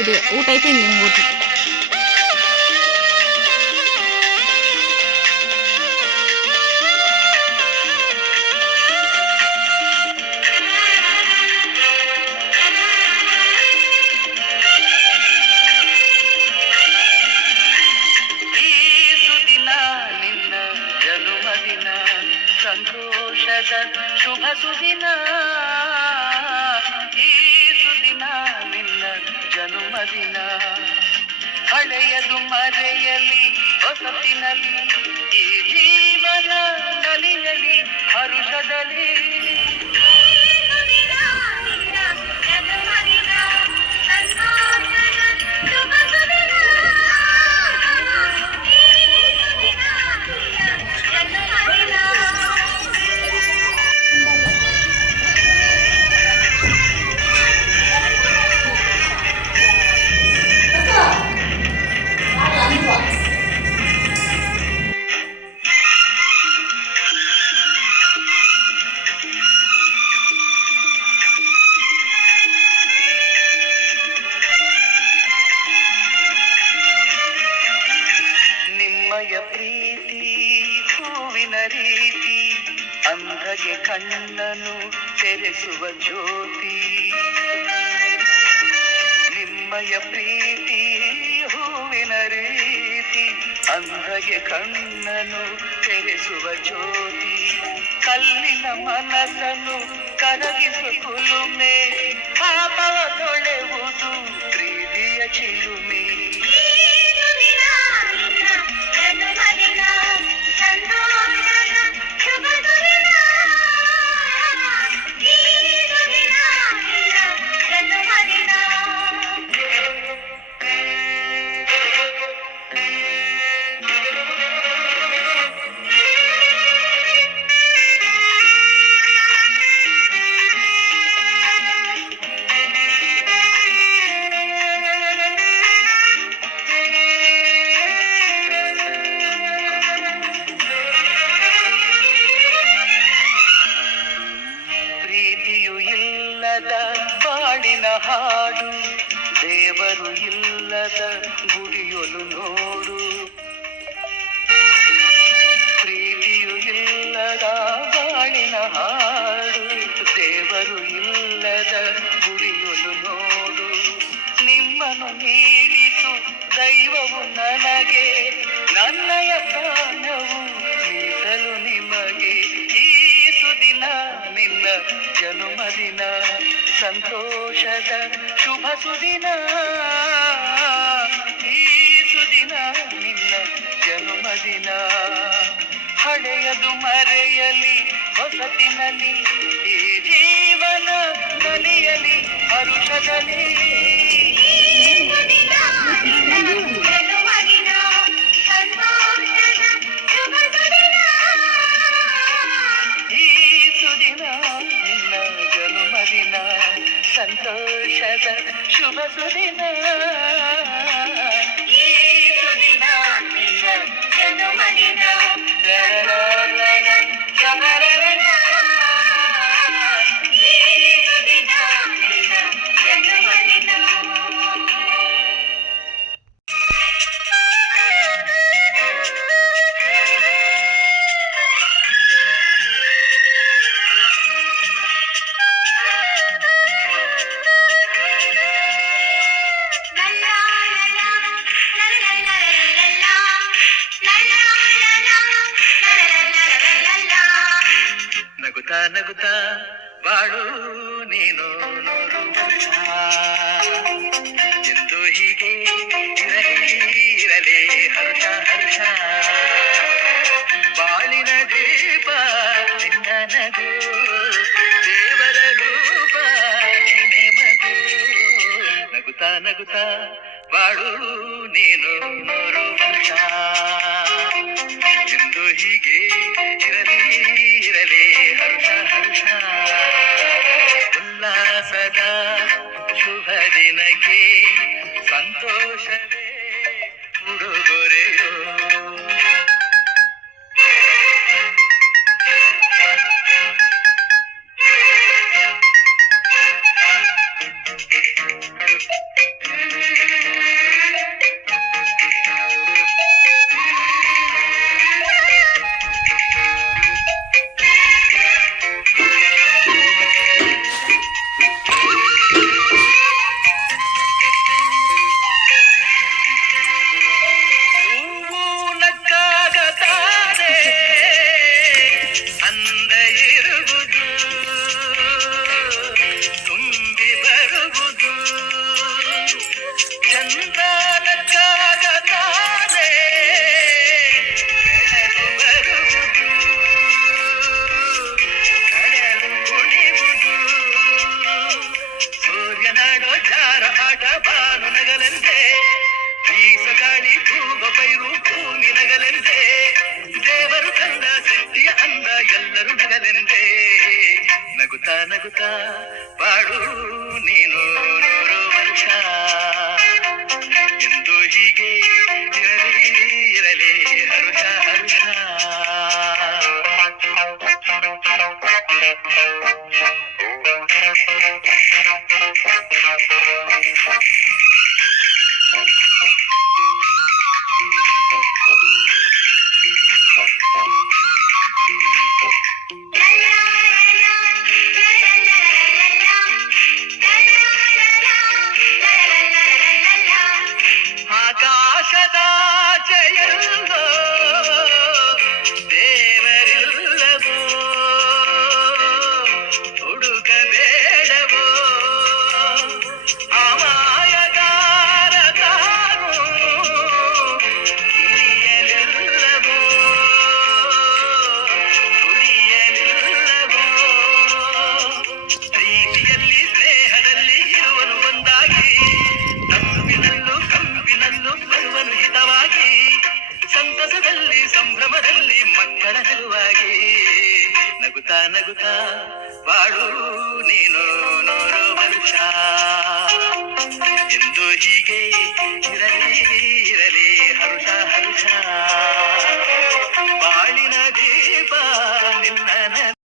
ఇది ఊట అయిపోయింది ఊటి. ಸಂತೋಷದ ಶುಭ ಸುದಿನ, ಈ ಸುದಿನ ನಿನ್ನ ಜನುಮದಿನ. ಹಳೆಯದು ಮರೆಯಲಿ ಹೊಸತಿನಲ್ಲಿ, ಈ ಜೀವನ ನಲಿಯಲಿ ಹರುಷದಲ್ಲಿ. ಪ್ರೀತಿ ಹೂವಿನ ರೀತಿ, ಅಂಧಗೆ ಕಣ್ಣನು ತೆರೆಸುವ ಜ್ಯೋತಿ. ನಿಮ್ಮಯ ಪ್ರೀತಿ ಹೂವಿನ ರೀತಿ, ಅಂಧಗೆ ಕಣ್ಣನು ತೆರೆಸುವ ಜ್ಯೋತಿ. ಕಲ್ಲಿನ ಮನಸ್ಸನ್ನು ಕರಗಿಸುವ ಕುಲುಮೆ, ಪಾಪವ ತೊಳೆವುದು ಪ್ರೀತಿಯ ಚಿಲುಮೆ. ಬಾಳಿನ ಹಾಡು, ದೇವರು ಇಲ್ಲದ ಗುಡಿಯೊಲು ನೋಡು. ಪ್ರೀತಿಯು ಇಲ್ಲದ ಬಾಳಿನ ಹಾಡು, ದೇವರು ಇಲ್ಲದ ಗುಡಿಯೊಲು ನೋಡು. ನಿಮ್ಮನ್ನು ನೀಡಿತು ದೈವವು ನನಗೆ, ನನ್ನಯ ಪ್ರಾಣವು ಮೀಸಲು ನಿಮಗೆ. ಈ ಸುದಿನ ನಿನ್ನ ಜನುಮದಿನ, ಸಂತೋಷದ ಶುಭ ಸುದಿನ. ಈ ಸುದಿನ ನಿನ್ನ ಜನುಮದಿನ. ಹಳೆಯದು ಮರೆಯಲಿ ಹೊಸತಿನಲ್ಲಿ, ಈ ಜೀವನ ನಲಿಯಲಿ ಹರುಷದಲ್ಲಿ. ಸಂತೋಷದ ಶುಭ ಸುದಿನ, ಈ ಸುದಿನ ನಿನ್ನ ಜನುಮದಿನ. ಈ ಸುದಿನ ನಿನ್ನ ಜನುಮದಿನ. ನಗುತ್ತಾ ನಗುತ್ತಾ ಬಾಳು ನೀನು ನೂರು ವರ್ಷ, ಎಂದು ಹೀಗೆ ಇರಲೇ ಹರ್ಷ ಹರ್ಷ. ಬಾಳಿನ ದೀಪ ನಿನ್ನ ನಗು, ದೇವರ ರೂಪ ನೀನೆ ಮಗು. ನಗುತ್ತಾ ನಗುತ್ತಾ ಬಾಳು ನೀನು ನೂರು ವರ್ಷ, ಎಂದು ಹೀಗೆ ಇರಲೇ ಹರ್ಷ ಹರ್ಷ. ಉಲ್ಲಾಸದ ಶುಭ ದಿನಕ್ಕೆ ಸಂತೋಷವೇ ಉಡುಗೊರೆಯೋ. ಅಂದ ಇರುವುದು ತುಂಬಿ ಬರುವುದು ಚಂದನಕ್ಕಾಗ ತಾನೇ ಬೆಳಗು ಬರುವುದು ಕಡಲು ಕುಣಿವುದು ಸೂರ್ಯನಾಡೋ ಜಾರ ಆಟ ಬಾನು ನಗಲೆಂದೇ ಬೀಸ ಗಾಳಿ ತೂಗ ಪೈರು ಭೂಮಿ ನಗಲೆಂದೇ ದೇವರು ಕಂದ ಸೃಷ್ಟಿಯ ಅಂದ ಎಲ್ಲರೂ ನಗಲೆಂದೇ ನಗುತ್ತಾ ನಗುತ್ತಾ ಬಾಳು ನೀನು 100 ವರ್ಷ ಎಂದು ಹೀಗೆ ಇರಲಿ ಹರುಷ ಹರುಷ ಆಕಾಶದಾಚೆಯಲ್ಲೋ ದೇವರಿಲ್ಲವೋ ಹುಡುಕಬೇಡವೋ ಅಮಾಯಗಾರ ತಾನು ಹಿರಿಯಲಿಲ್ಲವೋ ದುಡಿಯಲಿಲ್ಲವೋ ಪ್ರೀತಿಯಲ್ಲಿ ಸ್ನೇಹದಲ್ಲಿ ಇರುವನು ಒಂದಾಗಿ ತಪ್ಪಿನಲ್ಲೂ ಕಂಪಿನಲ್ಲೂ ಬರುವನು ಹಿತವಾಗಿ ಸಂತಸದಲ್ಲಿ ಸಂಭ್ರಮದಲ್ಲಿ ಮಕ್ಕಳ ನಗುವಾಗಿ ನಗುತ್ತಾ ನಗುತ್ತಾ ಬಾಳು ನೀನು